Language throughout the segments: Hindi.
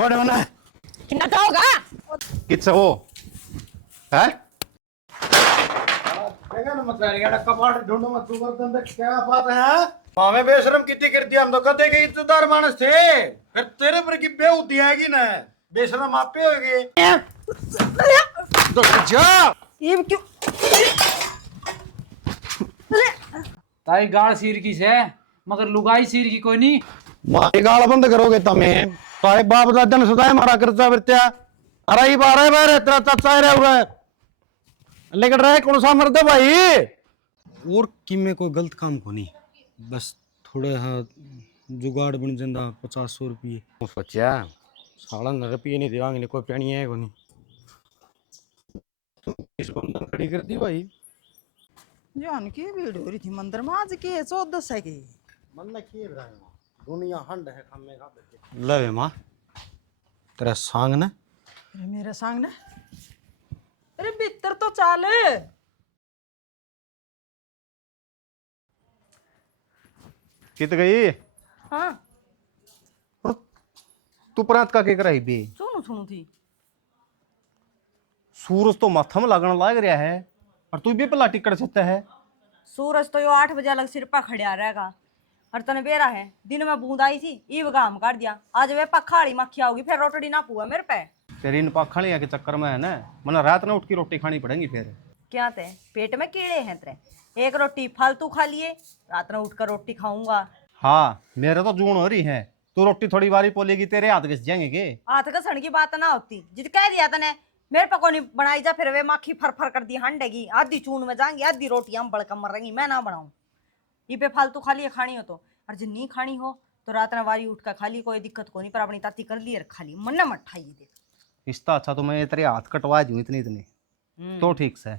छोड़ मना कितना का होगा किससे हो है देखा ना मत यार कपाट ढूंढो मत तू बर्तन देख क्या बात है हमें बेशरम कितनी कर दिया हम तो कहते के इज्जतदार मानस थे फिर तेरे पर की बेउती आएगी ना बेशरम आप पे होगी तो जा ये क्यों ताई गाड़ सीर की से मगर लुगाई सीर की कोई नहीं। मारी गाल बंद करोगे तमें तारे बाप दादा ने सदाए मारा करता बर्त्या अरे ही बारह बार तेरा चाचा रहा हुआ है लेकिन रहे कौन सा मर्द है भाई और कि में कोई गलत काम को नहीं बस थोड़े हाँ जुगाड़ बन जाता 50-100 रुपये सोचा साला न रुपये नहीं देवांगे कोई पेनी है कोनी इस बंदन खड़ी कर दी भाई जान की भीड़ हो रही थी मंदिर में आज के 14 है की मन ने किए दुनिया हंड है खामे का लवे माँ तेरा सांग ना अरे मेरा सांग ना अरे भीतर तो चाल कित गई हाँ तू प्रांत का के कराई बे सुनू सुनू थी सूरज तो माथा में लगन लाग रहा है और तू भी पला टिकट सकता है सूरज तो यो 8 बजे अलग सिर पर खड़िया रहेगा और तने बेरा है दिन में बूंद आई थी ईब गाम कर दिया आज वे पखाड़ी मक्खिया होगी फिर रोटड़ी ना पुआ मेरे पे तेरी इन पाखड़िया के चक्कर में है ना मना रात ना उठ के रोटी खानी पड़ेगी फिर क्या थे पेट में कीड़े हैं तेरे एक रोटी फालतू खा लिए रात में उठकर रोटी खाऊंगा हाँ मेरे तो जून हो रही है तू रोटी थोड़ी बारी पोलेगी तेरे हाथ घिस जाएंगे के हाथ घसण की बात ना होती जित कह दिया तने मेरे पे को नहीं बनाई जा फिर वे माखी फर फर कर दी हंडेगी आधी चून में जाएंगी आधी रोटी हम बड़कम मरेंगी मैं ना बनाऊं ये पे फालतू खा लिए खानी हो तो और जो नहीं खानी हो तो रात में वारी उठ कर खा ली कोई दिक्कत को नहीं पर अपनी ताती कर ली और खा ली मन मत खाइए देख इसका अच्छा तो मैं तेरे हाथ कटवा दूं इतनी इतनी तो ठीक से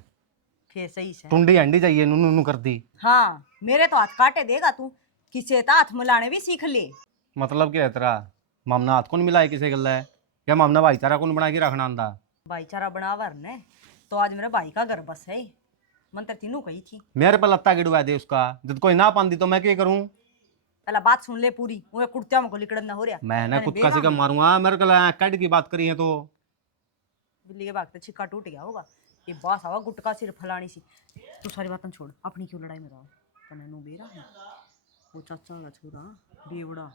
फिर सही से टुंडी हंडी चाहिए नू नू कर दी हाँ मेरे तो हाथ काटे देगा तू किसे तो हाथ मिलाने भी सीख ले मतलब क्या है तेरा मामना हाथ कौन मिलाए किसे गल है या मामना भाईचारा कौन बना के रखना आंदा भाईचारा बनावर ने तो आज मेरे भाई का घर बस है मन तो तीनों कही थी मेरे पर लत्ता गिड़वा दे उसका जब कोई ना पांदी तो मैं क्या करूं पहला बात सुन ले पूरी वो कुर्तिया में को लिकड़न ना हो रहा मैं ना खुद का सिका मारूंगा मेरे को कट की बात करी है तो बिल्ली के भागते छिक्का टूट गया होगा ये बास आवा गुटका सिर फलानी सी तू सारी बातें छोड़ अपनी क्यों लड़ाई में रहा तने नु बेरा है वो चाचा का छोरा बेवड़ा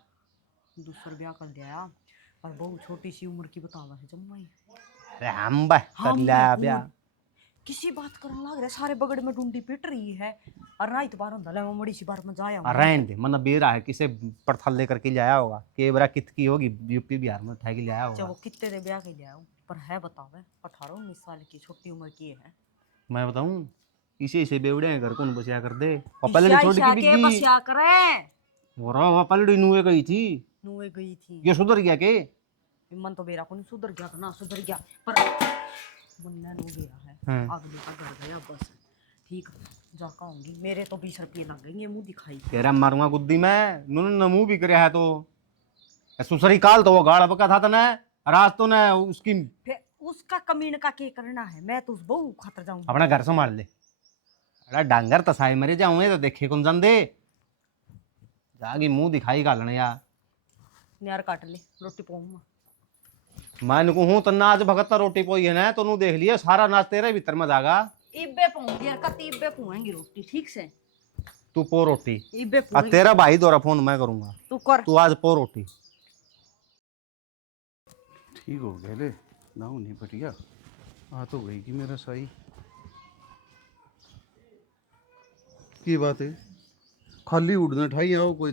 दूसरा ब्याह कर लिया और बहुत छोटी सी उम्र की बतावा है जम्माई राम बा कर लिया ब्याह किसी बात करने लग रहे सारे बगड़ में ढूंढी पिट रही है और ना इतबार होता ले मड़ी सी बार में जाया रहन दे मन बेरा है किसे परथल लेकर के लाया होगा के बरा कित की होगी यूपी बिहार में उठा के लाया होगा वो कितने दे ब्याह के लिया पर है बतावे 18-19 साल की छोटी उम्र की है मैं बताऊं इसे इसे बेवड़े हैं घर कौन बसिया कर दे और पहले छोड़ के बिगी बसिया करे वो रहा पलड़ी नुए गई थी नुए गई थी ये सुधर गया के मन तो बेरा को नहीं सुधर गया था ना सुधर गया पर मुन्ना नो गया है अगले का घर गया बस ठीक जा कहूंगी मेरे तो 20 रुपये लगेंगे मुंह दिखाई तेरा मारूंगा गुद्दी में नुन मुंह भी करया है तो सुसरी काल तो वो गाड़ पका था तने रात तो ने उसकी फिर उसका कमीन का के करना है मैं तो उस बहू खातर जाऊं अपना घर संभाल ले अरे डांगर तसाई मरे जाऊंगे तो देखे कौन जान दे जागी मुंह दिखाई गालने यार नियार काट ले रोटी पाऊंगा मैं नुको हूं तो नाच भगत रोटी पोई है ना तो नु देख लिया सारा नाच तेरे भीतर में जागा इब्बे पाऊंगी यार कति इब्बे पुएंगी रोटी ठीक से तू पो रोटी इब्बे आ तेरा भाई दोरा फोन मैं करूंगा तू कर तू आज पो रोटी ठीक हो गया ले ना नहीं बढ़िया आ तो गई कि मेरा सही की बात है खाली उड़ना ठाई आओ कोई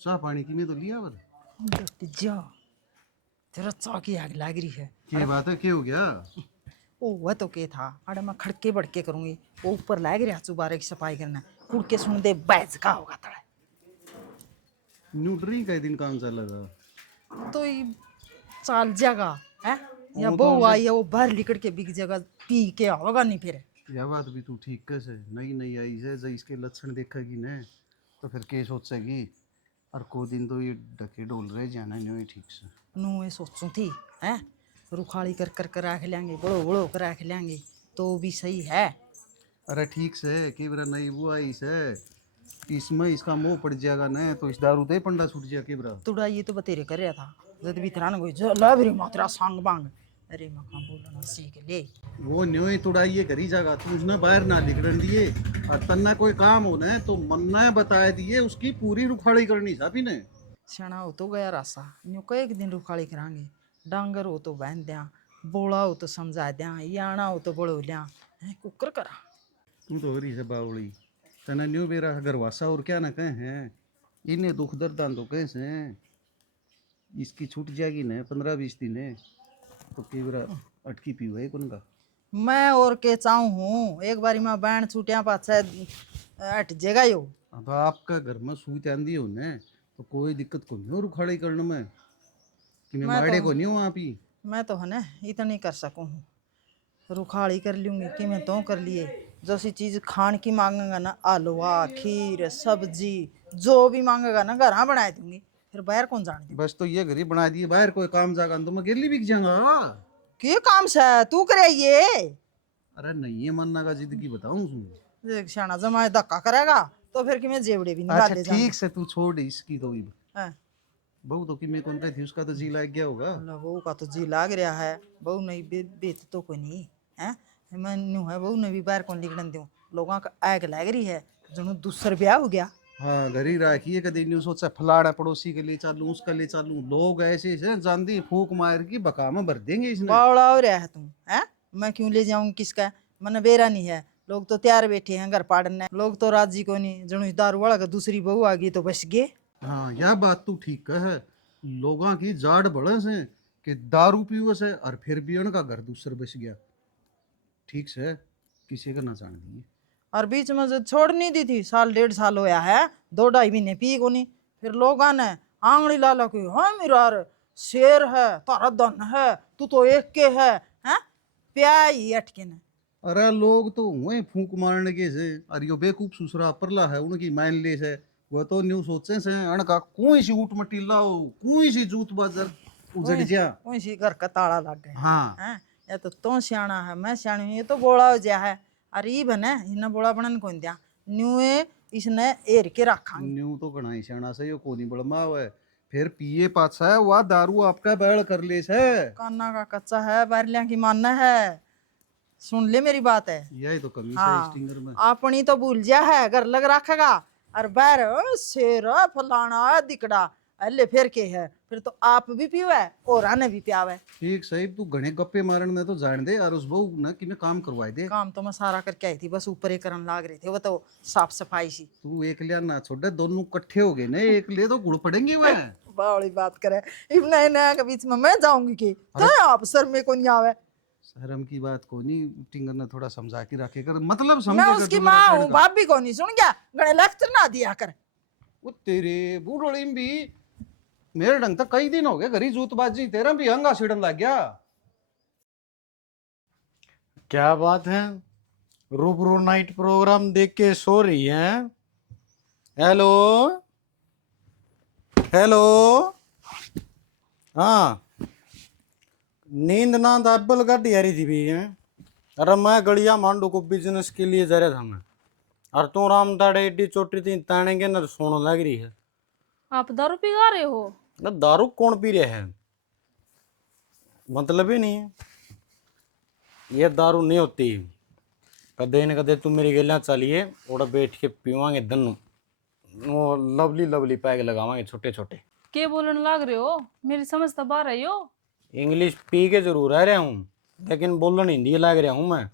चाह पानी की में तो लिया बता जा तेरा चाकी आग लग रही है क्या बात है क्या हो गया ओ वह तो के था अरे मैं खड़के बड़के करूंगी वो ऊपर लाग रहा चुबारे की सफाई करना कुड़के सुन दे बैज का होगा तड़ा न्यूट्री का दिन काम चल रहा तो ये चाल जाएगा है या बहू आई है वो बाहर लिकड़ के बिक जाएगा पी के होगा नहीं फिर यह बात भी तू ठीक कैसे नई नई आई है जब इसके लक्षण देखेगी न तो फिर के सोचेगी और को दिन तो ये ढके डोल रहे जाना नहीं ठीक से नू ये सोचूं थी है रुखाड़ी कर कर कर रख लेंगे बड़ो बड़ो कर रख लेंगे तो भी सही है अरे ठीक से कि बरा नई वो आई से इसमें इसका मुंह पड़ जाएगा न तो इस दारू दे पंडा छूट जाएगा कि बरा तुड़ा ये तो बतेरे कर रहा था जद भीतरा न कोई जला भी मात्रा सांग बांग अरे मका बोलना सीख ले वो न्यू ही तुड़ाइए घरी जागा तू उसने बाहर ना निकलन दिए और तन्ना कोई काम होना है तो मन्ना बताए दिए उसकी पूरी रुखाड़ी करनी साबी ने सियाना हो तो गया रासा न्यू कई एक दिन रुखाड़ी करांगे डांगर हो तो बहन दिया बोला हो तो समझा दिया याना हो तो बड़ो लिया कुकर करा तू तो हरी से बावली तना न्यू बेरा घरवासा और क्या ना कहे हैं इन्हें दुख दर्द तो कैसे हैं इसकी छूट जाएगी ना 15-20 दिन है तो कई बार अटकी पी हुआ है कौन का मैं और के चाहूँ हूँ एक बारी मैं बैंड छूटिया पाछे हट जेगा यो अब आपका घर में सूत आंदी हो न तो कोई दिक्कत को नहीं हो रुखाड़ी करने में कि मैं माड़े को नहीं हूँ आप ही मैं तो है ना इतना कर सकूँ हूँ रुखाड़ी कर लूँगी कि मैं तो कर लिए जैसी चीज़ खान की मांगेगा ना हलवा खीर सब्जी जो भी मांगेगा ना घर बना दूंगी फिर बाहर कौन जाने दे बस तो ये घर ही बना दिए बाहर कोई काम जागा तो मैं गेली बिक जाऊंगा के काम से तू करे ये अरे नहीं है मन्ना का जिंदगी बताऊं देख शाना जमाए धक्का करेगा तो फिर कि मैं जेवड़े भी निकाल अच्छा ले ठीक से तू छोड़ इसकी तो भी जाऊंगा बहू तो कि मैं कौन का थी उसका तो जी लग गया होगा बहू का तो जी लाग रहा है बहू नहीं बेत तो कोई नहीं है मैं न्यू है बहू ने भी बाहर कौन निकलन दूं लोगों का आग लग रही है जनो दूसर ब्याह हो गया हाँ घर ही रखिए कभी नहीं सोचा फलाड़ा पड़ोसी के लिए चालू उसका ले चालू लोग ऐसे से जानती फूक मार की बका में भर देंगे इसने बावड़ा हो रहा है तुम है मैं क्यों ले जाऊं किसका मन बेरा नहीं है लोग तो तैयार बैठे हैं घर पाड़ने लोग तो राजी को नहीं जनो दारू वाला का दूसरी बहू आ गई तो बस गए हाँ यह बात तू ठीक है लोगों की जाड़ बढ़स है कि दारू पीवो से और फिर भी उनका घर दूसर बस गया ठीक से किसी का ना जान दिए और बीच में जो छोड़ नहीं दी थी साल 1.5 साल होया है 2-2.5 महीने पी को नहीं फिर लोग ने आंगड़ी ला के हाँ मेरा शेर है तारा धन है तू तो एक के है हैं प्या ही अटके ने अरे लोग तो हुए फूक मारने के से और यो बेकूफ सुसरा परला है उनकी मान ले से वो तो न्यू सोचे से अणका कोई सी ऊट मटी लाओ कोई सी जूत बाजार उजड़ जा कोई सी घर का ताला लग गया हाँ हैं ये तो सियाना है मैं सियाणी हूं, ये तो बोला हो जा है अरे ई बने इन्हें बोला बनन कौन दिया न्यूए इसने एर के रखा न्यू तो घना सियाना से यो कोनी बड़मा है फिर पिए पाछा है वह दारू आपका बैल कर ले से काना का कच्चा है बारलिया की मानना है सुन ले मेरी बात है यही तो कमी हाँ। से स्टिंगर में अपनी तो भूल जा है घर लग रखेगा और बाहर शेर फलाना दिकड़ा अल्ले फिर के है फिर तो आप भी पीवा है और आने भी पियावा है ठीक सही तू घने गप्पे मारन में तो जान दे और उस बहू ना कि मैं काम करवाए दे काम तो मैं सारा करके आई थी बस ऊपर ही करन लाग रहे थे वो तो साफ सफाई सी तू एक लिया ना छोड़े दोनों इकट्ठे हो गए ना एक ले तो गुड़ पड़ेंगे वह बड़ी बात करे इब नए नया के बीच में मैं जाऊंगी कि तो आप सर में को नहीं आवे शर्म की बात को नहीं टिंगर ने थोड़ा समझा के रखे कर मतलब समझ मैं कर उसकी जो माँ मेरा हूँ साइड का- बाप भी को नहीं सुन गया गणे लेक्चर ना दिया कर वो तेरे बूढ़ोड़ी में भी मेरे ढंग तक कई दिन हो गए घरी जूतबाजी तेरा भी हंगा छिड़न लग गया क्या बात है रूबरू नाइट प्रोग्राम देख के सो रही हैं हेलो हेलो हाँ नींद ना दब्बल का डियारी थी भी है अरे मैं गड़िया मांडू को बिजनेस के लिए जा रहा था मैं और तू राम दाड़े एडी चोटी थी तानेंगे न सोने लग रही है आप दारू पिगा रहे हो ना दारू कौन पी रहा है मतलब ही नहीं है ये दारू नहीं होती कदे न कदे तू मेरी गलियां चलिए और बैठ के पीवांगे दन वो लवली लवली पैग लगावांगे छोटे छोटे के बोलने लग रहे हो मेरी समझ तो बाहर आई हो इंग्लिश पी के जरूर रह रहा हूँ लेकिन बोलन हिंदी लग रहा हूँ मैं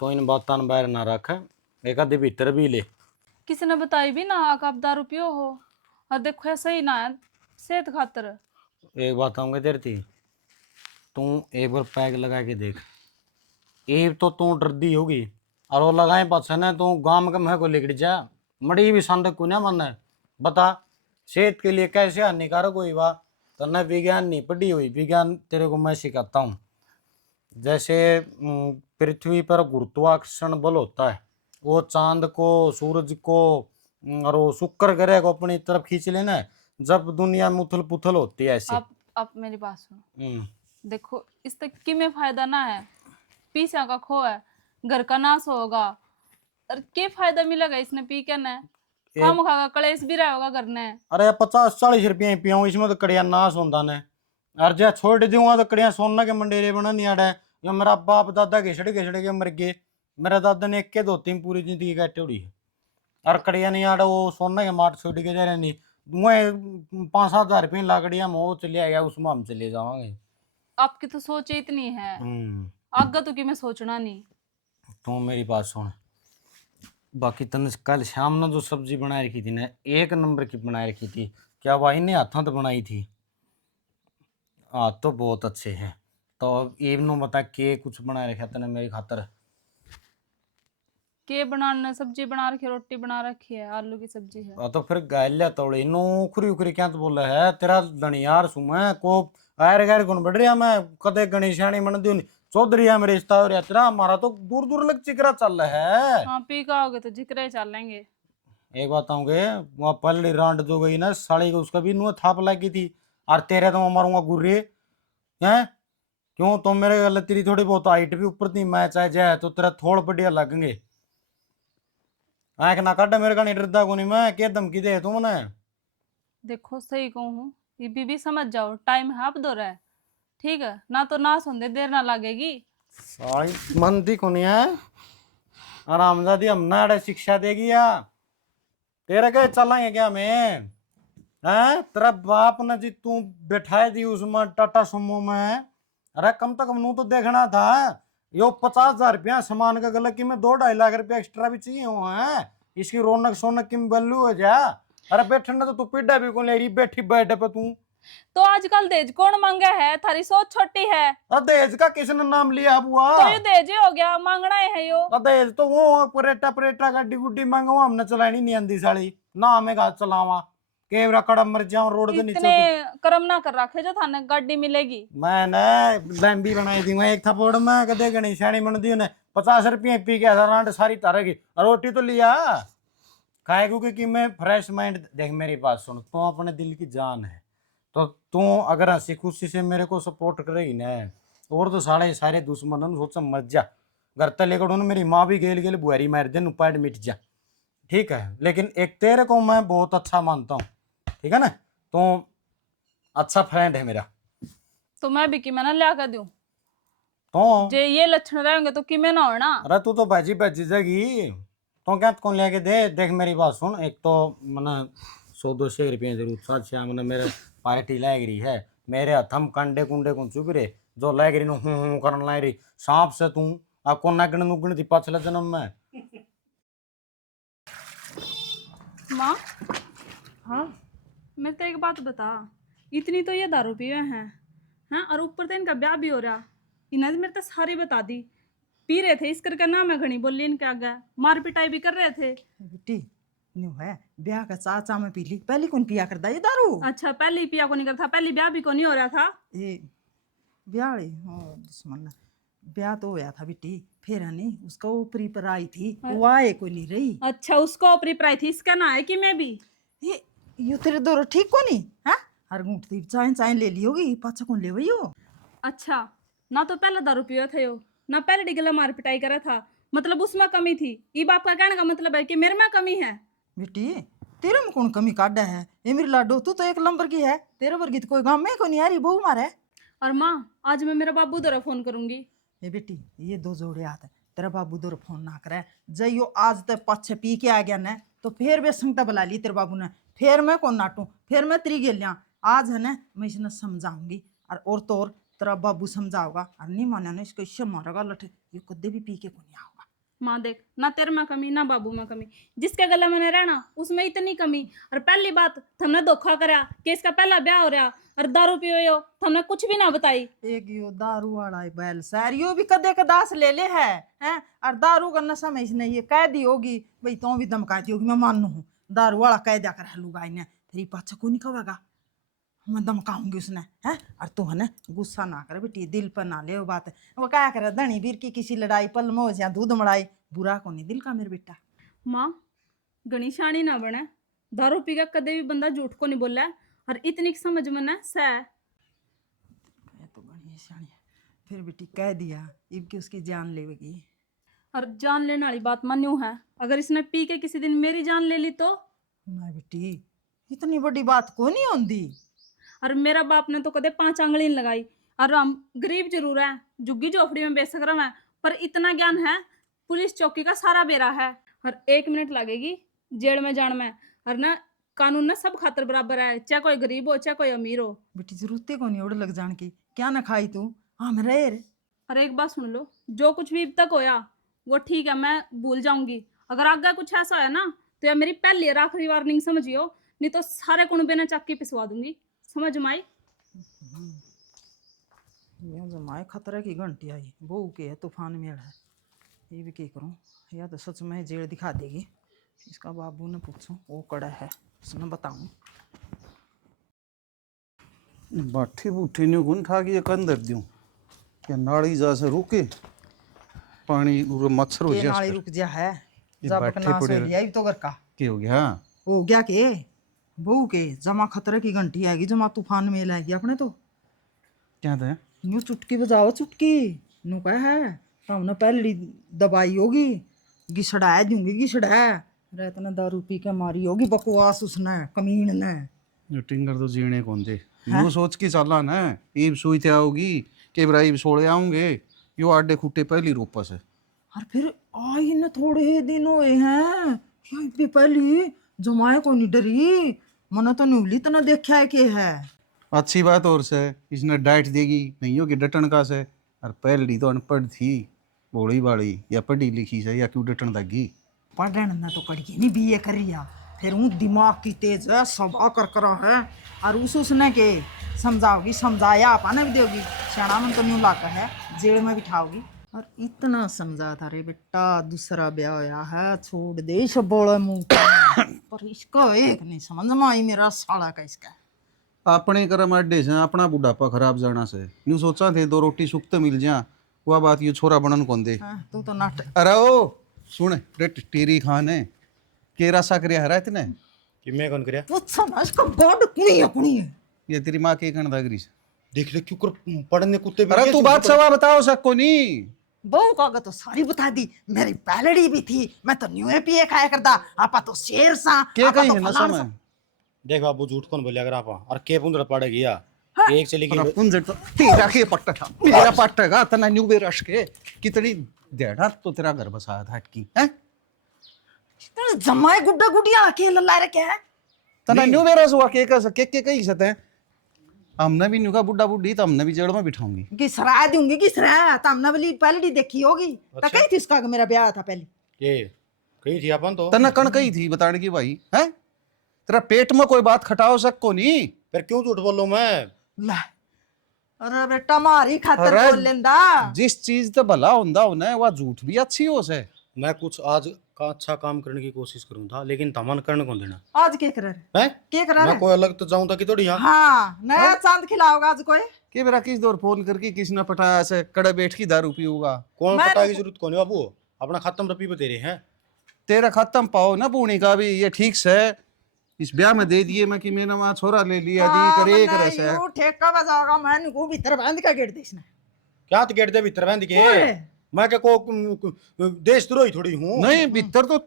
तो इन बातों ने बाहर ना रख एक आधे भीतर भी ले किसी ने बताई भी ना कि आप दारू पियो हो और देखो ऐसा ही ना है सेहत खातर एक बात आऊँगा तेरे थी तू एक बार पैग लगा के देख एक तो तू डरदी होगी और वो लगाए पाछे ना तू गांव के मैं को लेकर जा मड़ी भी संदक को ना मन है बता सेहत के लिए कैसे हानिकारक हुई वाह तो न विज्ञान नहीं पढ़ी हुई विज्ञान तेरे को मैं सिखाता हूँ जैसे पृथ्वी पर गुरुत्वाकर्षण बल होता है वो चांद को सूरज को और वो शुक्र ग्रह को अपनी तरफ खींच लेना है जब दुनिया में उथल पुथल होती है ऐसे आप मेरी बात सुनो देखो इस तक कि में फायदा ना है पीसा का खो है घर का नाश होगा और क्या फायदा मिलेगा इसने पी के ना खाम खागा कलेश भी रहा होगा करने। अरे 50-40 रुपये पियाऊं, इसमें तो कड़िया नाश होता ने। और जो छोड़ दूंगा तो कड़िया सोना के मंडेरे बना नहीं आड़ा। जो मेरा बाप दादा घिसड़ घिसड़ के मर गए, मेरे दादा ने एक के धोती में पूरी जिंदगी काटे उड़ी है। और कड़िया नहीं आड़ा वो सोना के माट छोड़ के जा रहे नहीं। 5-7 हज़ार रुपये लाकड़िया में वो चले आया, उसमें हम चले जाओगे। आपकी तो सोच ही इतनी है, हम्म, आगे तो कि मैं सोचना नहीं। तू मेरी बात सुन। बाकी तने कल शाम ने जो सब्जी बनाई रखी थी ना, 1 नंबर की बनाई रखी थी। क्या भाई ने हाथों तो बनाई थी? हाथ तो बहुत अच्छे हैं। तो इवनो बता के कुछ बना रखा तने मेरी खातर? के बनाने सब्जी बना रखी है, रोटी बना रखी है, आलू की सब्जी है। तो फिर गालिया तोड़े नो उखरी उखरी क्या तो बोला है तेरा धनियार सुमे को आयर गैर कौन बढ़ रहा। मैं कदे गणेशानी मन दूं चौधरी मेरे रिश्ता हो रहा तेरा, हमारा तो दूर दूर लग चिकरा चल रहा है। हाँ पी का होगे तो जिक्र चलेंगे। एक बात आऊंगे, वहां पहली रांड जो गई ना साड़ी को, उसका भी नुआ थाप लगी थी। और तेरे तो मैं मारूंगा गुर्रे हैं। क्यों तो मेरे गल तेरी थोड़ी बहुत हाइट भी ऊपर थी, मैं चाहे जाए तो तेरा थोड़ बढ़िया लगेंगे। आंख ना काटे मेरे का नहीं डरदा को नहीं मैं, क्या धमकी दे तुमने? देखो सही कहूँ, ये भी समझ जाओ, टाइम है अब दो रहा है, ठीक है ना? तो ना सुन दे, देर ना लगेगी। साली मंदी को नहीं है आरामजादी, हम ना अड़े शिक्षा देगी या तेरे के चलाएंगे क्या मैं? हैं तेरा बाप ने जी तू बैठाए दी उसमें टाटा सुमो में। अरे कम से कम नू तो देखना था। यो 50,000 रुपया सामान का गलत की में 2-2.5 लाख रुपया एक्स्ट्रा भी चाहिए हुआ है। इसकी रौनक सोनक की वैल्यू हो जा। अरे बैठने तो तू पीढ़ा भी कौन ले रही, बैठी बैठ पे तू। तो आजकल दहेज कौन मांगा है? थारी सोच छोटी है। दहेज का किसने नाम लिया बुआ? तो ये दहेज ही हो गया, मांगना है यो। दहेज तो वो परेटा परेटा गाड़ी गुड्डी मांगो, हमने चलानी नहीं आंदी साली ना, हमें घात चलावा कैमरा कड़ा मर जाऊं रोड के नीचे। इतने कर्म ना कर रखे जो थाने गाड़ी मिलेगी। मैंने लंबी बनाई थी मैं एक थप्पड़ में कदे गणेशानी मन दी ने 50 रुपये पी के रांड सारी तारेगी। रोटी तो लिया खाए क्योंकि मैं फ्रेश माइंड। देख मेरी बात सुन, तू अपने दिल की जान है, तो तू अगर हंसी खुशी से मेरे को सपोर्ट करेगी ना, और तो सारे सारे दुश्मन सोच मर जा। घर तक लेकर मेरी माँ भी गेल गेल बुआरी मार दे पैड मिट जा, ठीक है? लेकिन एक तेरे को मैं बहुत अच्छा मानता हूँ, ठीक है ना? तो अच्छा फ्रेंड है मेरा। तो मैं भी कि मैं ना लिया कर दूं? तो जे ये लक्षण रहेंगे तो कि मैं ना होना। अरे तू तो भाजी भाजी जाएगी तो क्या कौन लेके दे। देख मेरी बात सुन, एक तो मैंने 100-200 रुपये जरूर साथ श्याम ने मेरे पार्टी लग रही है, मेरे हथम कंडे कुंडे को चुप रे जो लग रही हूँ करने लग रही सांप से तू आपको नगण नुगण थी पाछले जन्म में। माँ हाँ मेरे तो एक बात बता, इतनी तो ये दारू पिए हैं, हाँ, और ऊपर तो इनका ब्याह भी हो रहा। इन्हें तो मेरे तो सारी बता दी, पी रहे थे इस करके नाम है घनी बोली इनके आगे, मार पिटाई भी कर रहे थे। बेटी न्यू है ब्याह का चाचा में पी ली, पहले कौन पिया करता ये दारू? अच्छा पहले ही पिया को नहीं करता, पहले ब्याह भी को नहीं हो रहा था। ये ब्याह दुश्मन ब्याह तो होया था बेटी, फिर है नहीं उसका ऊपरी पर आई थी, वो आए कोई नहीं रही। अच्छा उसको ऊपरी प्राई थी, इसका ना है कि मैं भी ये तेरे दो ठीक को नहीं है, हर गुंठ थी चाय चाय ले ली होगी, पाछा कौन ले वही हो? अच्छा ना तो पहले दारू पियो थे यो, ना पहले डिगला मार पिटाई करा था, मतलब उसमें कमी थी। ये बाप का कहने का मतलब है कि मेरे में कमी है। बेटी तेरे में कौन कमी काटा है? ये मेरी लाडो तू तो 1 नंबर की है, तेरे वर्गी तो कोई गांव में को नहीं आ रही बहू मारे। और माँ आज मैं मेरा बाबू दरा फोन करूंगी। ये बेटी ये 2 जोड़े हाथ है, तेरा बाबू दो फोन ना करे जइयो आज तक पाछे पी के आ गया न तो फिर वे संगता बुला ली तेरे बाबू ने, फिर मैं कौन नाटू, फिर मैं तेरी गेलिया। आज है ना मैं इसने समझाऊंगी और तो और तेरा बाबू समझाओगा, और नहीं माना ना इसको इससे मारेगा लठे, ये कदे भी पी के को नहीं आओगा। माँ देख ना तेरे में कमी ना बाबू में कमी, जिसके गला में रहना उसमें इतनी कमी। और पहली बात हमने धोखा करा कि इसका पहला ब्याह हो रहा और दारू पियो, हमने कुछ भी ना बताई। एक यो दारू वाला बैल सैर यो भी कदे कदास ले ले है हैं, और दारू का नशा में इसने ये कह दी होगी भाई, तो भी धमकाती होगी, मैं मानू हूँ दारू वाला कह दिया कर लुगाई ने, तेरी पाछा को नहीं कहेगा, मैं धमकाऊंगी उसने है। और तू है ना गुस्सा ना कर बेटी, दिल पर ना ले वो बात, वो क्या करे धनी वीर की किसी लड़ाई पल में हो या दूध मड़ाई, बुरा को नहीं दिल का मेरे बेटा। माँ गणिशानी ना बने, दारू पी के कदे भी बंदा झूठ को नहीं बोला, और इतनी समझ में ना सह तो बड़ी सियाणी है, फिर बेटी कह दिया इब की उसकी जान लेगी। और जान लेने वाली बात मान्यू है, अगर इसने पी के किसी दिन मेरी जान ले ली तो ना बेटी इतनी बड़ी बात को नहीं होती। और मेरा बाप ने तो कदे 5 आंगली नहीं लगाई। और हम गरीब जरूर है, झुग्गी झोपड़ी में बेसकरम है, पर इतना ज्ञान है, पुलिस चौकी का सारा बेरा है। और 1 मिनट लगेगी जेल में जान में। और ना कानून ना सब खातर बराबर है, चाहे कोई गरीब हो चाहे कोई अमीर हो। बेटी जरूरत को नहीं उड़ लग जान की, क्या ना खाई तू हम रहे रे। और एक बात सुन लो, जो कुछ भी अब तक होया वो ठीक है, मैं भूल जाऊंगी। अगर आगे कुछ ऐसा है ना तो यह मेरी पहली और आखिरी वार्निंग समझियो, नहीं तो सारे कुनबे ने चक्की पिसवा दूंगी। समझ में आई? ये जमाए खतरे की घंटी आई, बहू के है तूफान मेल है। ये भी क्या करूं, या तो सच में जेल दिखा देगी। इसका बाबू ने पूछो, वो कड़ा है, उसने बताऊं। बाठी बूठी न्यू गुन ठा के अंदर दूं क्या नाड़ी जा से रुके पानी और मच्छर हो के गया नाली रुक जा है, ये जब बैठे बकना पड़े सो लिया तो घर का के हो गया। हो गया के बहू के जमा खतरे की घंटी आएगी, जमा तूफान मेल आएगी अपने तो। क्या था न्यू चुटकी बजाओ चुटकी, नु कह है तो हमने पहली दबाई होगी, घिसड़ा दूंगी घिसड़ा। रात ने दारू पी के मारी होगी बकवास उसने कमीन ने। जो टिंगर तो जीने कौन दे यूं सोच के चला ना, ईब सुई ते आओगी के बराई सोले आऊंगे, यो आडे खुट्टे पहली रोपस है। और फिर आई न थोड़े दिन हुए हैं, या भी पहली जमाए को नहीं डरी, मना तो न्यूली तना देखा है के है। अच्छी बात और से इसने डाइट देगी नहीं होगी डटन का से। और पहली तो अनपढ़ थी बोली बाड़ी, या पढ़ी लिखी से या क्यों डटन लगी। पढ़न ना तो कड़ी नहीं बीए कर रिया, फिर हूँ दिमाग की तेज है, सबा कर करा है। और उसने के समझाओगी, समझाया पाने भी दोगी, सियाना मन तो न्यू लाकर है, जेल में बिठाओगी। और इतना समझा था रे बेटा, दूसरा ब्याह होया है, छोड़ दे इस बोले मुंह का। पर इसका एक नहीं समझ में आई मेरा साला का इसका। अपने कर्म अड्डे से अपना बुढ़ापा खराब जाना से यूं सोचा थे 2 रोटी सुखते मिल जा, वह बात ये छोरा बनन कौन दे। हाँ, तू तो नाटक। अरे ओ सुन टेरी खान है केरा सा करिया हरा इतने कि मैं कौन करया पूछो ना इसका बॉड क्यों अपनी है। ये तेरी माँ के कण दागरी से। देख ले क्यों कर पढ़ने कुत्ते भी अरे तू बात सवा बताओ सबको नहीं। बहू का तो सारी बता दी, मेरी पैलड़ी भी थी, मैं तो न्यू पिए खाया करता, आपा तो शेर सा के आपा कहीं तो है ना फलाना समय देख बाबू झूठ कौन बोलिया अगर आप और के पुंदर पड़ गया एक चली अरे गई पुंजर तो तेरा के पट्टा था मेरा पट्टा का तना न्यू बेरश के कितनी देड़ा तो तेरा घर बसाया था हटकी हैं तो जमाए गुड्डा गुडिया के लल्ला रखे है। तना न्यू बेरश हुआ के कहीं सते हमने भी न्यू का बुड्ढा बुड्ढी तो हमने भी जड़ में बिठाऊंगी घिसरा दूंगी घिसरा, तो हमने वाली पैलड़ी देखी होगी। तो कही थी इसका कि मेरा ब्याह था पहले। ये कही थी अपन तो तना कण कही थी बताने की भाई हैं तेरा पेट में कोई बात खटाओ सको नहीं। फिर क्यों झूठ बोलूं मैं ला अरे बेटा मारी खातर अरे बोल लेंदा। जिस चीज तो भला होंदा उन्हें वह झूठ भी अच्छी हो से। मैं कुछ आज का अच्छा काम करने की कोशिश करूं था लेकिन तमन करने कौन देना आज के कर है के करा मैं कोई अलग तो जाऊं था कि थोड़ी यहाँ हाँ नया चांद खिलाओगा आज कोई। के मेरा किस दौर फोन करके किसने पटाया से कड़े बैठ की दारू पीऊंगा कौन मैं पता की जरूरत कौन है बाबू अपना खत्म रपी पे तेरे हैं तेरा खत्म पाओ ना पूणी का भी ये ठीक से इस ब्याह में दे दिए मैं कि मैंने वहां छोरा ले लिया दी करे करे से यू ठेका बजाओगा मैं नको भीतर बांध का गेट देसना। क्या तो गेट दे भीतर बंद के मैं क्या को देशद्रोही थोड़ी हूँ नहीं भीतर तो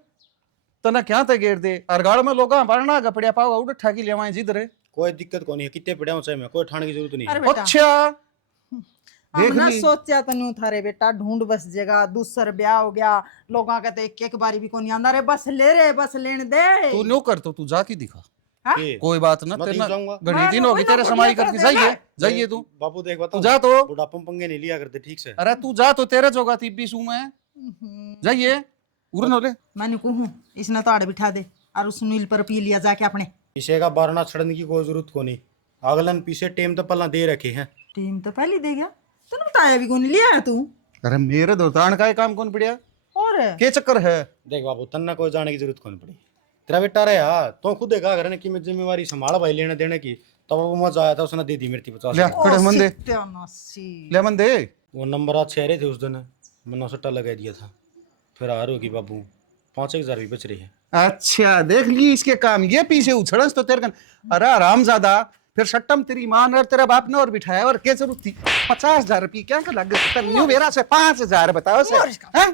तना क्या थे गेट दे अरगाड़ में लोग भरना कपड़िया पाओ उड़ ठाकी लेवाए जिधर कोई दिक्कत कौन है कितने पड़े हो मैं कोई ठाने की जरूरत नहीं अरे है बेटा अच्छा देख हमने ली सोचा तो नहीं था रे बेटा ढूंढ बस जगह दूसर ब्याह हो गया लोगों का तो एक एक बारी भी कोनी आंदा रे बस ले रे बस लेने दे। तू नो कर तो तू जाके दिखा हाँ? ये, कोई बात ना मैं तेरे नहीं जाऊंगा। घड़ी दिन होगी तेरे समाई करके जाइए जाइए तू बाबू देख बता तू जा तो बुढ़ापन पंगे नहीं लिया करते ठीक से अरे तू जा तो तेरे जोगा थी बीसू में जाइए उड़न होले मैंने कहूँ इसने ताड़ बिठा दे और उस नील पर पी लिया जाके अपने पीछे का बारना छड़ने की कोई जरूरत को नहीं अगलन पीछे टेम तो पल्ला दे रखे हैं टीम तो पहले दे गया तूने बताया भी कौन लिया है तू अरे मेरे दोतान का काम कौन पड़िया और के चक्कर है देख बाबू तन्ना कोई जाने की जरूरत कौन पड़ी तेरा बेटा रहे यार तो खुद देखा घर ने कि मैं जिम्मेवारी संभाला भाई लेने देने की तब वो मजा आया था उसने दे दी मेरी 50 ले खड़े मन दे सत्यानाशी। ले मन दे वो नंबर आज चेहरे थे उस दिन मैंने सट्टा लगा दिया था फिर हार होगी बाबू 5,000 भी बच रही है अच्छा देख ली इसके काम ये पीछे उछड़स तो तेरे कन अरे आरामजादा फिर सट्टम तेरी मां ने और तेरा बाप ने और बिठाया और क्या जरूरत थी 50,000 रुपये क्या कर लग गए न्यू मेरा से 5,000 बताओ से हैं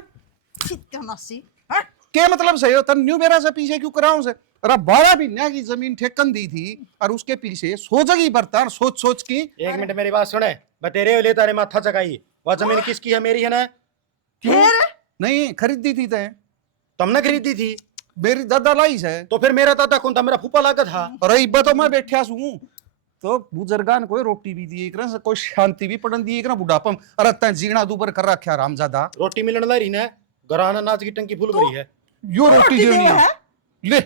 सत्यानाशी। हाँ? क्या मतलब सही हो तन न्यू मेरा से पीछे क्यों कराऊं से अरे 12 महीने की जमीन ठेकन दी थी और उसके पीछे सोचेगी बर्तन सोच सोच की। एक मिनट मेरी बात सुने, बतेरे ले तारे माथा चकाई। वह जमीन किसकी है? मेरी है ना? नहीं खरीदी थी तय, तुमने खरीदी थी? मेरी दादा लाई है। तो फिर मेरा दादा कौन था? मेरा फूफा लागा था। और इब्बा तो मैं बैठा हूँ तो बुजुर्गान कोई रोटी भी दी एक ना, कोई शांति भी पड़न दी एक ना बुढ़ापा। अरे तय जीना दूबर कर रखा रामजादा। रोटी मिलन ला रही ना, घराना नाच की टंकी फुल गई है। यो रोटी देनी है। ले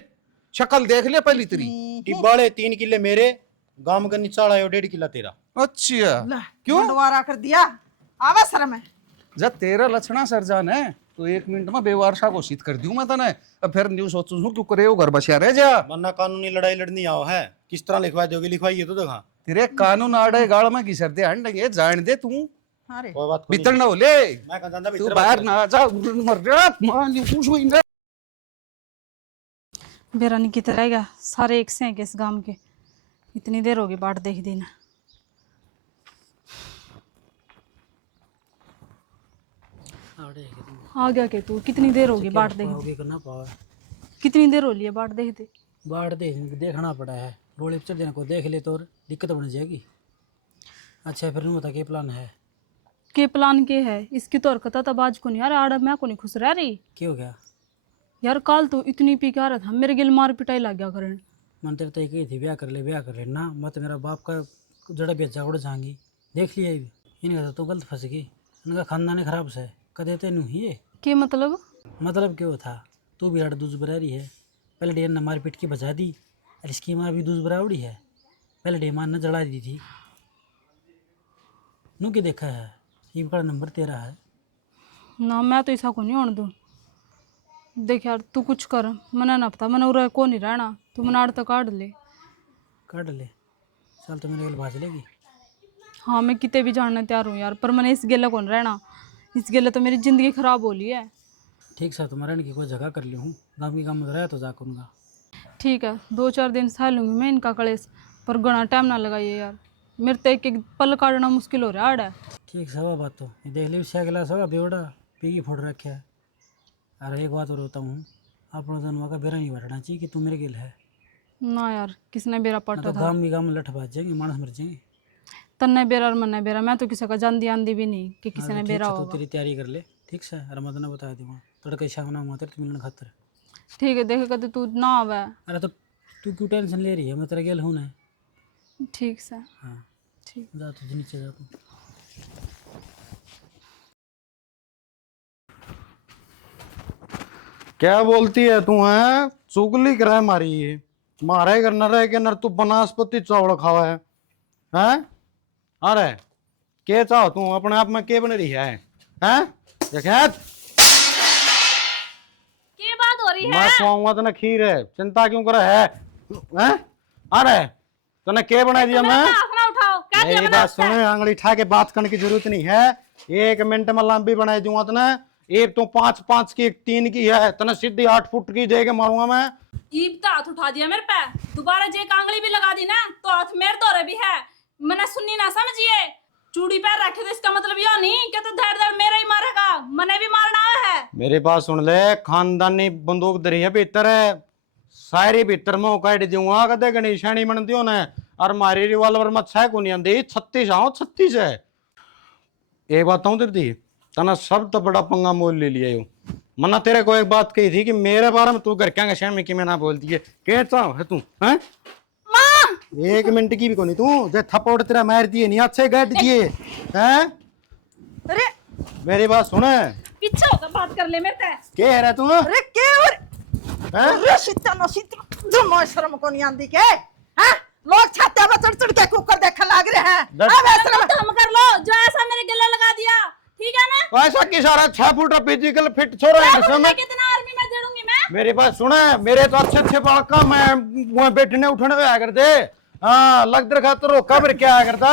शक्ल देख ले पहली तेरी। टिब्बाड़े 3 किले मेरे, गांव का निचाड़ा है 1.5 किला तेरा। अच्छा क्यों? बंटवारा कर दिया, आवा शर्म है। जब तेरा लक्षणा सरजान है तो 1 मिनट में बेवारसा घोषित कर दूं मैं तने। अब फिर न्यू सोचूं क्यों करे, वो घर बसिया रह जा। वरना कानूनी लड़ाई लड़नी आओ है, किस तरह लिखवा दोगे? लिखवाइए तो देखा। तेरे कानून आड़े गाड़ में घिसर दे हंडेंगे, जान दे तू। अरे कोई बात भीतर ना हो ले, मैं कहां जानता तू भीतर बाहर ना जा, मर जा मान ली कुछ हुई ना। बेरानी की तरह गया, सारे एक से हैं इस गांव के। इतनी देर होगी बाट देख दी ना। आ गया के तू, कितनी देर होगी बाट देख दी? करना पावा कितनी देर हो रही है बाट देख दे? बाढ़ देखना पड़ा है। रोड चढ़ देने को देख ले तो और दिक्कत बन जाएगी। अच्छा फिर बता क्या प्लान है? के प्लान के है? इसकी तो हरकत तब आज को नहीं यार, आड़ मैं को नहीं खुश रह रही क्या हो गया? यार। कल तो इतनी पी के आ रहा था, मेरे गिल मार पिटाई लग गया करण। मन तेरे तय कही थी ब्याह कर ले ना, मत मेरा बाप का जड़ा बेचा उड़ जाएंगी। देख लिया इनका तो गलत फंस गई। इनका खानदान खराब से कदे तेन ही है। के मतलब? मतलब क्यों था? तू भी दूज बरा रही है। पहले डेर ने मार पीट के बचा दी और इसकी माँ भी दूज बरा उड़ी है। पहले डे माँ ने जड़ा दी थी। नू की देखा है ये का नंबर तेरा है ना, मैं तो ऐसा को नहीं होने दूँ। देख यार तू कुछ कर, मना ना पता, मैंने उरा को नहीं रहना। तू मना आड़ तो काट ले। काट ले चल, तो मेरे गल भाज लेगी। हाँ मैं कितने भी जानने तैयार हूँ यार, पर मैंने इस गेला कौन रहना। इस गेले तो मेरी ज़िंदगी ख़राब हो ली है। ठीक सा तुम्हारे की कोई जगह कर ली हूँ, गाँव की काम रहा तो जाकर उनका। ठीक है 2-4 दिन सह लूँगी मैं इनका कलेश, पर घना टाइम ना लगाइए यार। मेरे तो एक पल काटना मुश्किल हो रहा है। आड़ है ठीक सब बात तो ये देख ली छः गिलास होगा बेवड़ा पी की फोड़ रखे है। अरे एक बात और होता हूँ, अपना जनवा का बेरा नहीं बैठना चाहिए कि तू मेरे गिल है ना यार। किसने बेरा ना, पटा तो था? गाँव में लठ भाज जाएंगे, मानस मर जाएंगे। तन्ने बेरा और मन्ने बेरा, मैं तो किसी का जानती आंदी भी नहीं कि किसी ने ठीक बेरा है, तो होगा। तेरी तैयारी कर ले ठीक से। और मैं तो बता दूँगा तड़के शाम ना हुआ तेरे मिलने खातर। ठीक है देखेगा तो तू ना आवे। अरे तो तू क्यों टेंशन ले रही है? मैं तेरा गेल हूँ ना। ठीक से हाँ ठीक। जा तू नीचे जा तू। क्या बोलती है तू? है चुगली करे हमारी ये, मारे करना रहे के नर तू बनास्पति चावल खावा है? हैं? अरे के चाहो तू अपने आप में के बन रही है? हैं? देखेत की बात हो रही है? मैं खुआऊंगा तने खीर है, चिंता क्यों करे है? हैं? अरे तने के बना दिया मैं? अपना उठाओ, क्या दिया मेरी बना बात सुन, आंगली उठा के बात करने की जरूरत नहीं है। 1 मिनट में लंबी बनाई दूंगा तने। एक तो 5-5 की, एक 3 की है, तने सीधी 8 फुट की दे के मारूंगा मैं। ईब तो हाथ उठा दिया मेरे पे, दोबारा जे कांगली भी लगा दी ना तो हाथ मेरे तोरे भी है। मैंने सुननी ना समझिए, चूड़ी पैर रखे तो इसका मतलब यो नहीं कि तो धड़ धड़ मेरा ही मारेगा, मने भी मारना है। मेरी बात सुन ले, खानदानी बंदूक दरी है भीतर है, सारी भीतर में काट दूंगा कदे गणेश शानी मन दियो ने। और मारी रिवॉल्वर में 6 को नहीं आंदी, 36 आओ 36 है। एक बात कहूं तेरी, तना सब तो बड़ा पंगा मोल ले लिया यो। मना तेरे को एक बात कही थी कि मेरे बारे में तू घर क्या शामी की मैं ना बोलती है। कहता है तू हैं? 1 मिनट की भी को नहीं तू, जे थप्पड़ तेरा मार दिए नहीं अच्छे गट दिए हैं। अरे मेरी बात सुन, पीछे होकर बात कर ले मेरे से। के है रे तू? अरे के और हैं? अरे सीता न सीता जो मैं शर्म को नहीं आंदी के हैं? लोग छाते पे चढ़ चढ़ के कुकर देखने लग रहे हैं। अब ऐसा हम कर लो जो ऐसा मेरे गले लगा दिया, ठीक है ना? ऐसा की सारा 6 फुट फिजिकल फिट छोड़ा है समय। कितना आर्मी में जड़ूंगी मैं? मेरी बात सुने, मेरे तो अच्छे अच्छे बालका मैं वहाँ बैठने उठने आया करते। हाँ लग दर खातर हो कब्र क्या आया करता।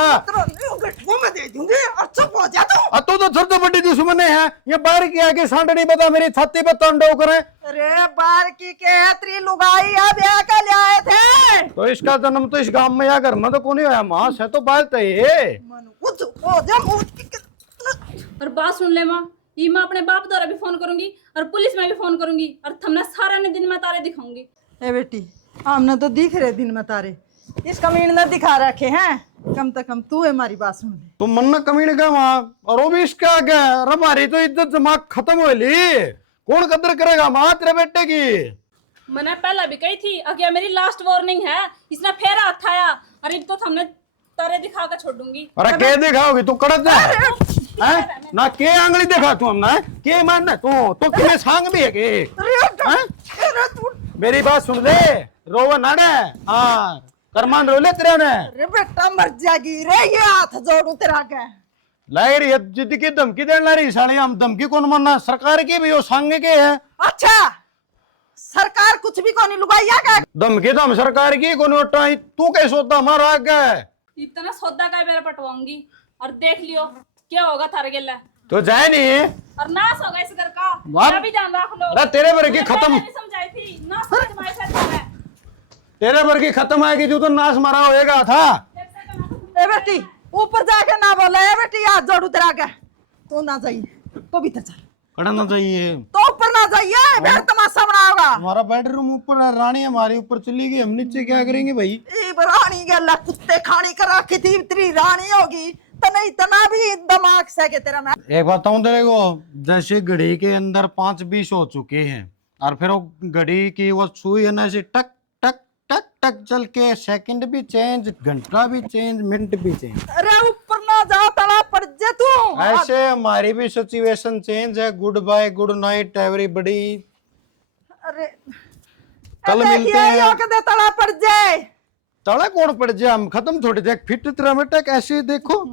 वो मैं दे दूंगी और चुप हो जा तू। तू तो सबसे बड़ी दुश्मन है, ये बाहर की आगे सांड नहीं बता मेरी छाती पे तांडव करे। अरे बार की के त्री लुगाई अब ब्याह का ले आए थे। तो इसका जन्म तो इस गांव में या घर में तो कौन होया? मां से तो बात है ये। मनु कुछ हो जा मुंह और बात सुन ले माँ, ये मैं अपने बाप द्वारा भी फोन करूंगी और पुलिस में भी फोन करूंगी और थमने सारा ने दिन में तारे दिखाऊंगी। ए बेटी हमने तो दिख रहे दिन में तारे, इस कमीने ने दिखा रखे हैं। कम से कम तू हमारी बात सुन ले। तुम मन कमीने का वहां और वो भी इसका क्या है? हमारी तो इज्जत जमा खत्म हो ली, कौन कदर करेगा माँ तेरे बेटे की? मैंने पहला भी कही थी अगर मेरी लास्ट वार्निंग है, इसने फिर हाथ आया और अब तो हमने तारे दिखा कर छोड़ दूंगी। अरे के दिखाओगी तू? कड़क है ना के आंगली दिखा तू हमने के मानना तो किने सांग भी है के? मेरी बात सुन ले, रोवा ना रे। हाँ करमान रो ले तेरे ने। अरे बेटा मर जाएगी रे, ये हाथ जोड़ू तेरा के। लाई रही जिद की धमकी देने ला रही साली, हम धमकी कौन मानना? सरकार की भी हो, संघ के है। अच्छा सरकार कुछ भी कौन लुगाइया का? धमकी तो हम सरकार की कौन उठाई, तू कैसे होता हमारा आगे? इतना सौदा का मेरा पटवाऊंगी और देख लियो क्या होगा थारे गेला। तो जाए नहीं और नाश होगा इस घर का, वाह। मेरा भी ध्यान रख लो। अरे तेरे भर की मैंने खत्म, पहले नहीं समझाई थी, नाश होगा तुम्हारे साथ थारा। तेरे भर की खत्म आएगी जो तो नाश मारा होएगा था। ए बेटी ऊपर जाके ना बोला। ए बेटी हाथ जोड़ू तेरा के, तो ना जाइए तो भीतर चल। कड़ना चाहिए तो ऊपर ना जाइए, फिर तमाशा बनाओगा। हमारा बेडरूम ऊपर है, रानी हमारी ऊपर चली गई, हम नीचे क्या करेंगे भाई? रानी गला कुत्ते खानी कर रखी थी, तेरी रानी होगी तो नहीं तना भी दिमाग से के तेरा। मैं एक बात बताऊं तेरे को, जैसे घड़ी के अंदर 5:20 हो चुके हैं और फिर वो घड़ी की वो सुई है ना, ऐसे टक टक टक टक चल के सेकंड भी चेंज, घंटा भी चेंज, मिनट भी चेंज। अरे ऊपर ना जा, तला पड़ जा तू। ऐसे हमारी भी सिचुएशन चेंज है। Good bye, good night everybody. अरे कल मिलते हैं। कदे तला पड़ जाए। तड़ा कौन पड़ जाए, हम खत्म थोड़ी देख फिट तेरा बेटा ऐसे देखो,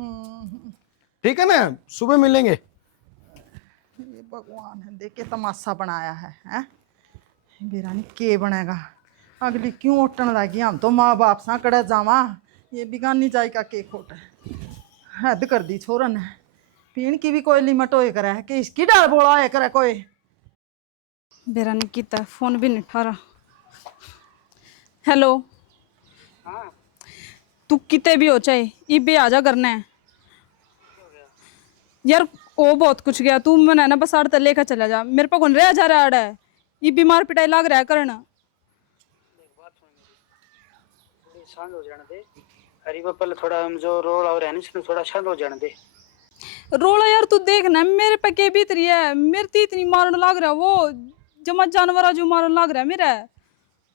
ठीक है ना? सुबह मिलेंगे। ये भगवान है, देख के तमाशा बनाया है, हैं? बेरानी के बनेगा? अगली क्यों उठन लगी? हम तो माँ बाप सा कड़े जावा, ये बिगानी जाय का के खोट है। हद कर दी छोरन है, पीण की भी कोई लिमिट होए करे कि इसकी डर बोला है करे कोई। बेरा ने किया फोन भी नहीं उठा रहा। हेलो तू किते भी हो चाहे इबे आजा करना है यार। ओ बहुत कुछ गया, तू मैंने ना बस आड़ लेकर चला जा, मेरे पे कौन रह जा रहा आड़ा है। ये बीमार पिटाई लाग रहा है करना। शांत हो जाने दे। अरे वो पहले थोड़ा हम जो रोल और है ना थोड़ा शांत हो जाने दे। रोला यार तू देख ना मेरे पे के बीत रही है, मेरे तो इतनी मारने लाग रहा है वो जमा जानवर जो मारने लाग रहा है मेरा।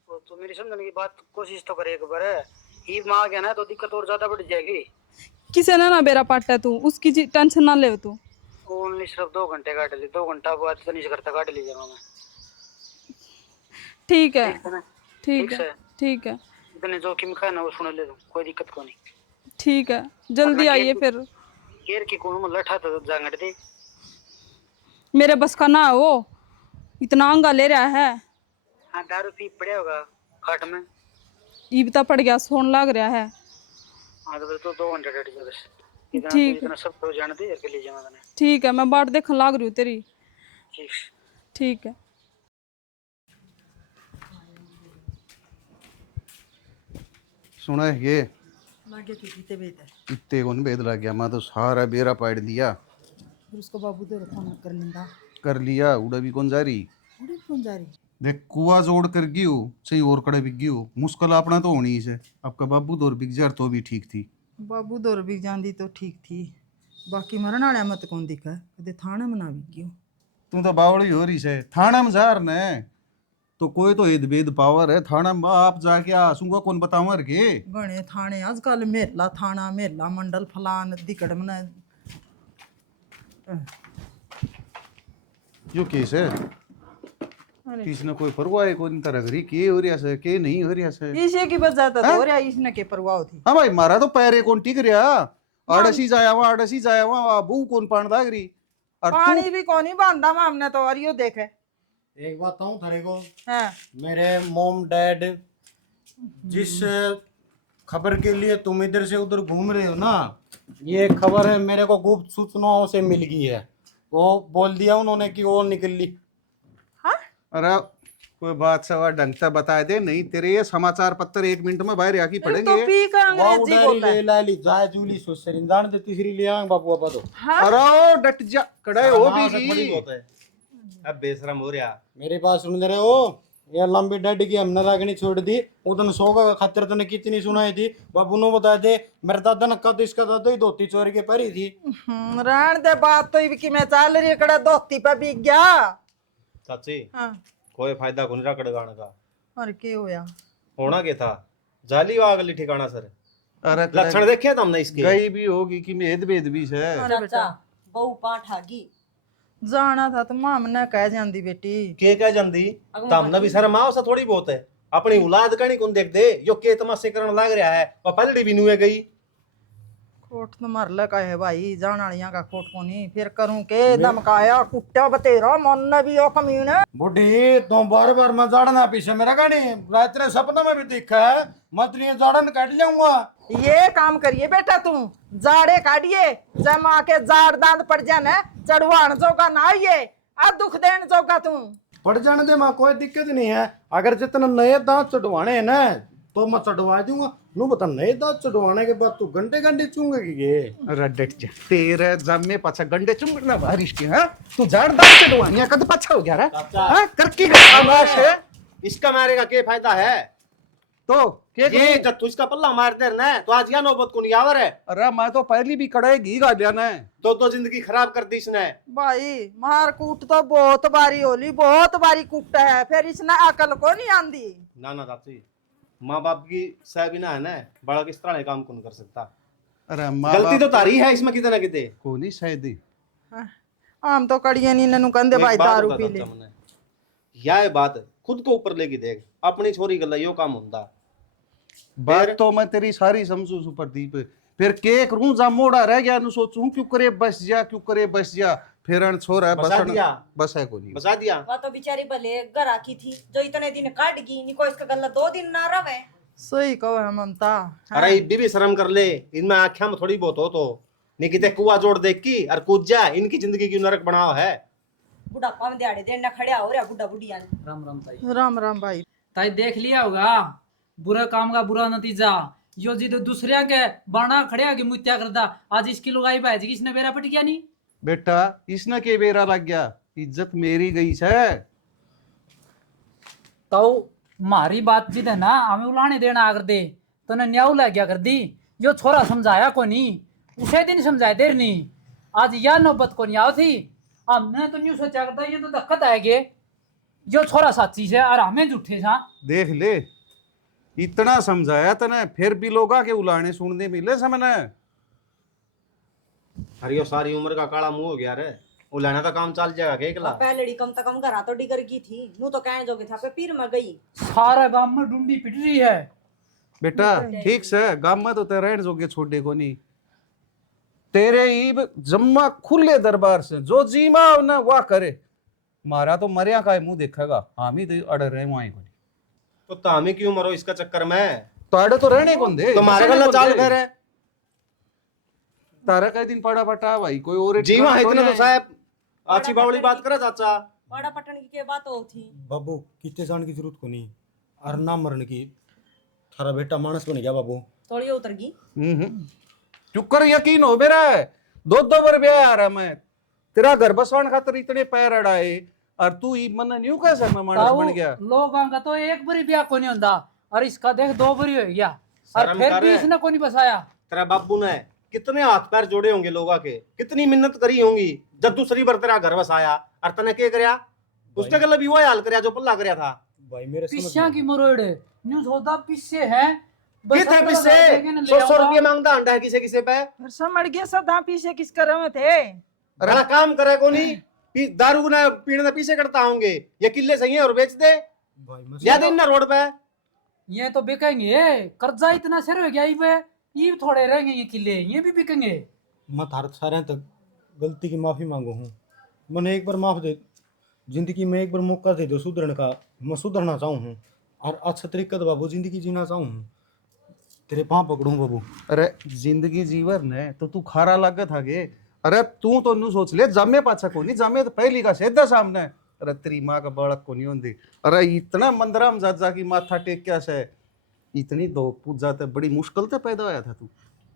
तो मेरी समझने की बात कोशिश तो करे एक बार। ही माँ आ गया ना तो दिक्कत और ज्यादा बढ़ जाएगी। किसे ना बेरा पाटा है तू, उसकी टेंशन ना ले तू। ओनली सिर्फ 2 घंटे काट ली, 2 घंटा बाद तो नहीं करता, काट लीजिएगा मैं। ठीक है ना? ठीक है ठीक है इतने जोखिम खाए ना वो सुन ले, कोई दिक्कत को नहीं। ठीक है जल्दी आइए फिर। केर की कौन मतलब लठा तो जांगड़ दे। मेरे बस का ना है वो, इतना अंगा ले रहा है। हाँ दारू पी पड़े होगा खाट में, ईबता पड़ गया, सोन लाग रहा है। हाँ तो फिर तो 2 घंटे डट जाए बस। ठीक इतना सब तो जान दे के लिए जाना मैंने। ठीक है मैं बाट देखने लाग रही हूँ तेरी। ठीक ठीक है सुना है ये लागे तू पीते बेते, इतने कौन बेद लग गया? मैं तो सारा बेरा पाड़ दिया। फिर उसको बाबू दे फोन कर लेंदा। कर लिया, उड़ा भी कौन जा रही? उड़ी कौन जा रही? देख कुआ जोड़ कर गियो सही और कड़े बिक गियो, मुश्किल अपना तो होनी से। आपका बाबू दौर बिक जार तो भी ठीक थी। बाबू दौर भी जाती तो ठीक थी, बाकी मरण वाले मत कौन दिखा कदे थाने में ना भी क्यों। तू तो बावड़ी हो रही से, थाना में जार ने तो कोई तो एद बेद पावर है। थाना में आप जाके आसूंगा कौन बताऊं के? गणे थाने आजकल मेला थाना मेला मंडल फलान दिकड़ मना। जो केस है किसने कोई परवाह है कौन तरह करी के हो रिया से के नहीं हो रिया से? इसे की वजह तो हो रहा इसने के परवाह थी। हाँ भाई मारा तो पैरे कौन टिक रिया? आड़सी जाया वहाँ बू कौन पान दागरी और पानी भी कौन ही बांधा मैं हमने तो और यो देखे। एक बात बताऊं तेरे को, हाँ मेरे मोम डैड जिस खबर के लिए तुम इधर से उधर घूम रहे हो ना, ये खबर है मेरे को गुप्त सूचनाओं से मिल गई है। वो बोल दिया उन्होंने कि वो निकल ली। अरे कोई बात सवा ढंग से बता दे, नहीं तेरे ये समाचार पत्र 1 मिनट में बाहर आके तो पढ़ेंगे। पी का वाह अंग्रेजी उडारी बोलता है। ले ला ली जाए जूली सुसरी जान दे तीसरी ले आएंगे बाबू अपा तो। अरे ओ डट जा कड़ाई हो भी बड़ी की। होता है। अब बेशरम हो रहा मेरे पास सुन रहे हो, ये लंबी डैडी की हमने रागनी छोड़ दी। उधन सौ का खातिर तने कितनी सुनाई थी बाबू ने बता दे। मेरे दादा ने कद इसका दादा ही धोती चोरी के परी थी। रहन दे बात तो कि मैं चल रही कड़ा धोती पे बिक गया। चाची हाँ कोई फायदा कोनी रकड़ गाने का। और क्या होया? होना क्या था जाली वा अगली ठिकाना सर। अरे लक्षण देखे तुमने इसके? गई भी होगी कि मेद वेद भी है। अरे बेटा चाचा बहू पाठ आगी जाना था तो मामने कह जांदी बेटी। के कह जंदी तुमने भी शर्म आओ सा थोड़ी बहुत है। अपनी औलाद कणी कौन देख दे यो के तमाशे करन लाग रहा है और पलड़ी भी नुए गई। कोट तो मर ले का है भाई जान वालियां का कोट को नहीं फिर करूं के धमकाया कुट्टा बतेरा मन ने भी ओ कमीने। बुढ़ी तुम बार बार मैं जाड़ना पीछे मेरा गाड़ी रात ने सपना में भी देखा है। मत नहीं जाड़न काट जाऊंगा। ये काम करिए बेटा तुम जाड़े काटिए जमा के जाड़ दांत पड़ जाने चढ़वान जोगा ना ये आ दुख देन जोगा तुम। पड़ जाने दे मां कोई दिक्कत नहीं है। अगर जितना नए दांत चढ़वाने हैं ना तो मैं चढ़वा दूंगा। नू बता नए दांत चढ़वाने के बाद तू घंटे घंटे चूंगेगी ये। अरे डट जा तेरे जम्मे पाछा गंडे चुंगना बारिश की। हाँ तू झाड़ दांत चढ़वानी कद पाछा हो गया रे। हाँ करकी खामोश है। इसका मारेगा के फायदा है? तो के ये जब तू इसका पल्ला मार दे ना तो आज या नौबत को नहीं आवर है। अरे मैं तो पहली भी कड़ाई घी गा दिया ना। तो जिंदगी खराब कर दी इसने। भाई मार कूट तो बहुत बारी होली बहुत बारी कुट है फिर इसने अकल को नहीं आंदी। ना ना चाची माँ बाप की सह बिना है ना बड़ा किस तरह काम कौन कर सकता। अरे गलती तो तारी है इसमें कितने ना कितने। को नहीं शायद आम तो कड़िया नहीं ननु कंदे भाई दारू पी ले। यह बात खुद को ऊपर लेके देख अपनी छोरी गला यो काम होता। बात तो मैं तेरी सारी समझू सुपरदीप फिर के करूं जा मोड़ा रह गया नु सोचूं क्यों करे बस जा फिर अन छोरा बसा दिया। बस है को नहीं बसा दिया। वह तो बेचारी भले घर आकी थी जो इतने दिन काट गई निको इसका गला 2 दिन ना रवे। सही कहो है ममता। अरे इब्बी भी शर्म कर ले इनमें आख्या में थोड़ी बहुत हो तो नहीं किते कुआ जोड़ देख की और कूद जा इनकी जिंदगी की नरक बनाओ है। बुढ़ापा में दिहाड़े देना खड़े हो रहा बुढ़ा बुढ़िया ने। राम राम ताई। राम राम भाई। ताई देख लिया होगा बुरा काम का बुरा नतीजा। यो जी तो दूसरे के बाणा खड़े की मुत्या करता आज इसकी लुगाई पाए जी किसने बेरा पट गया नहीं। बेटा इसने के बेरा लग गया इज्जत मेरी गई है। तो मारी बात जिद है ना हमें उलाने देना आकर दे तो ने न्याऊ लग गया कर दी। यो छोरा समझाया को नहीं उसे दिन समझाए देर नहीं आज यह नौबत को नहीं आओ थी। हमने तो न्यू सोचा करता ये तो दिक्कत आएगी जो छोरा साची से और हमें झूठे था। देख ले इतना समझाया तने फिर भी लोगा के उलाने सुनने मिले समझने। अरे यो सारी उम्र का काला मुंह हो गया रे वो लेना का काम चल जाएगा के एकला। पहले कम से कम घर तो डिगर की थी नू तो कहने जोगे था पे पीर में गई। सारा गांव में ढूंढी पिट रही है। बेटा ठीक से गांव में तो तेरे रहने जोगे छोड़े को नहीं तेरे ईब जम्मा खुले दरबार से जो जीमा ना वाह करे मारा तो मरिया का मुंह देखेगा हम ही तो अड़ रहे वहां को तो तामे क्यों मरो इसका चक्कर में। तो अड़े तो रहने कौन दे तुम्हारे गला चाल कर है तारा का दिन पड़ा पटा भाई कोई और जीवा है इतना तो साहब अच्छी बावली बात करे चाचा। बड़ा पटन की के बात हो थी। बाबू कितने जान की जरूरत को नहीं और ना मरने की। थारा बेटा मानस बन गया बाबू। थोड़ी उतर गई। चुकर यकीन हो मेरा दो बार ब्याह आ रहा मैं तेरा घर बसवान खातर इतने पैर अड़ाए और तू मन न्यू कैसे मैं मानस बन गया। लोग का तो एक बारी ब्याह को नहीं होता और इसका देख 2 बारी हो गया और शर्म फिर कर भी रहे। इसने को नहीं बसाया। तेरा बाबू ने कितने हाथ पैर जोड़े होंगे लोगों के कितनी मिन्नत करी होंगी जब दूसरी बार तेरा घर बसाया और तने क्या करया उसने गला भी वो हाल करया जो पल्ला करया था। भाई मेरे पिस्या की मरोड़ न्यूज होता पिस्से है कितने पिस्से 100 रुपये मांगता अंडा है किसे किसे पे। फिर समझ गया सदा पीछे किस करे में थे। अरे काम करे को नहीं दारू ना पीने ना पीछे करता होंगे ये किले सही है और बेच दे या दिन ना रोड पे। ये तो बिकेंगे कर्जा इतना सिर हो गया ये थोड़े रहेंगे ये किले ये भी बिकेंगे। मैं थार सारे तक गलती की माफी मांगू हूँ। मैंने एक बार माफ दे जिंदगी में एक बार मौका दे दो सुधरने का। मैं सुधरना चाहूँ हूँ और अच्छा तरीका तो बाबू जिंदगी जीना चाहूँ हूँ। तेरे पाँव पकड़ूं बाबू। अरे जिंदगी जीवन है तो तू खारा लागत आगे। अरे तू तो नू सोच ले जमे पाछा को नहीं जमे तो पहली का सीधा सामने। अरे तेरी माँ का बालक को नहीं होती। अरे इतना मंदिरा में जा की माथा टेक क्या से इतनी दो पूजा ते बड़ी मुश्किल से पैदा होया था तू।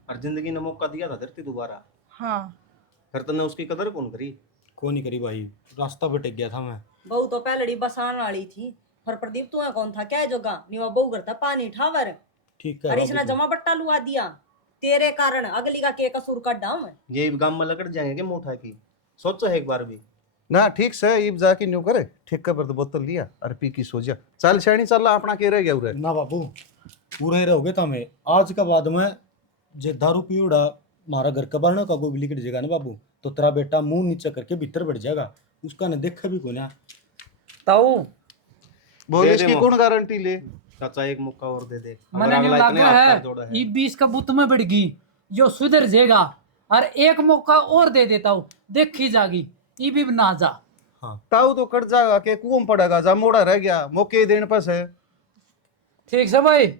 और जिंदगी ने मौका दिया था धरती दोबारा हाँ फिर तने उसकी कदर कौन करी। को नहीं करी भाई रास्ता भटक गया था मैं। बहू तो पहले बसान वाली थी पर प्रदीप तू है कौन था क्या है जोगा निवा बहू करता पानी ठावर ठीक है अरे इसने बाबू। जमा बट्टा लुआ दिया तेरे कारण अगली का के कसूर कड्डा मैं ये गांव में लगड़ जाएंगे कि मोटा की सोचो एक बार भी। ना ठीक से इब जाके न्यू करे ठेका पर तो बोतल लिया और पी की सो जा चल शैनी चल अपना के रह गया उरे ना बाबू पूरे रहोगे तमें आज का बाद में जे दारू पियोड़ा मारा घर का बारना का कोई लिखट जाएगा ना बाबू तो तेरा बेटा मुंह नीचे करके भीतर बैठ जाएगा उसका ने देखा भी कोई ना। ताऊ बोल दे दे इसकी मो। कौन गारंटी ले चाचा एक मुक्का और दे दे। मैंने अगर न्यू अगला इतने लागू हाथ पैर है जोड़ा ये 20 का बुत में बढ़ गई जो सुधर जाएगा और एक मौका और दे देता हूँ देखी जागी ये भी ना जा। ताऊ तो कट जाएगा के कुओं में पड़ेगा जा मोड़ा रह गया मौके देने पर है ठीक से भाई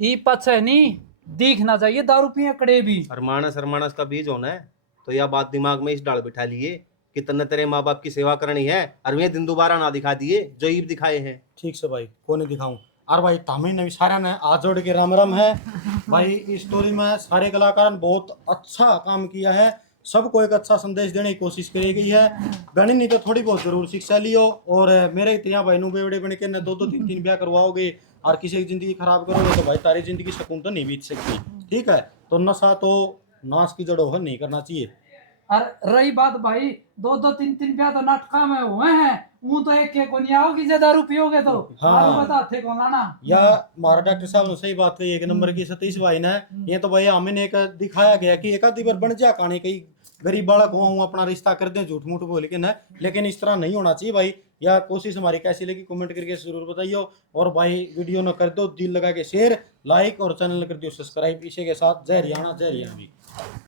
ये पछ है नहीं दिखना चाहिए दारू पिए कड़े भी। और मानस का बीज होना है तो यह बात दिमाग में इस डाल बिठा लिए कि तन्ने तेरे माँ बाप की सेवा करनी है और वे दिन दोबारा ना दिखा दिए जो ईब दिखाए हैं। ठीक से भाई को नहीं दिखाऊं और भाई तामी ने भी सारा ने आज जोड़ के राम राम है भाई। इस स्टोरी में सारे कलाकारों ने बहुत अच्छा काम किया है सबको एक अच्छा संदेश देने की कोशिश करी गई है गणी नहीं तो थोड़ी बहुत जरूर शिक्षा लियो और मेरे इतना भाई नु बेवड़े बन के न दो दो तीन तीन ब्याह करवाओगे और किसी की जिंदगी खराब करोगे तो भाई तारी जिंदगी सुकून तो नहीं बीत सकती। ठीक है तो नशा तो नाश की जड़ों है नहीं करना चाहिए। और रही बात भाई दो दो तीन तीन ब्याह तो नाटका में हुए हैं वो तो एक को नहीं आओगी जे दारू पियोगे तो हाँ। दारू बता थे कौन लाना या हमारा डॉक्टर साहब ने सही बात कही एक नंबर की सतीश भाई ने ये तो भाई हमें एक दिखाया गया कि एक आधी बार बन जा कहानी कई गरीब बालक हो अपना रिश्ता कर दे झूठ मूठ बोल के ना लेकिन इस तरह नहीं होना चाहिए भाई। या कोशिश हमारी कैसी लगी कमेंट करके जरूर बताइए और भाई वीडियो न कर दो दिल लगा के शेयर लाइक और चैनल कर दियो सब्सक्राइब। इसी के साथ जय हरियाणा जय हरियाणवी।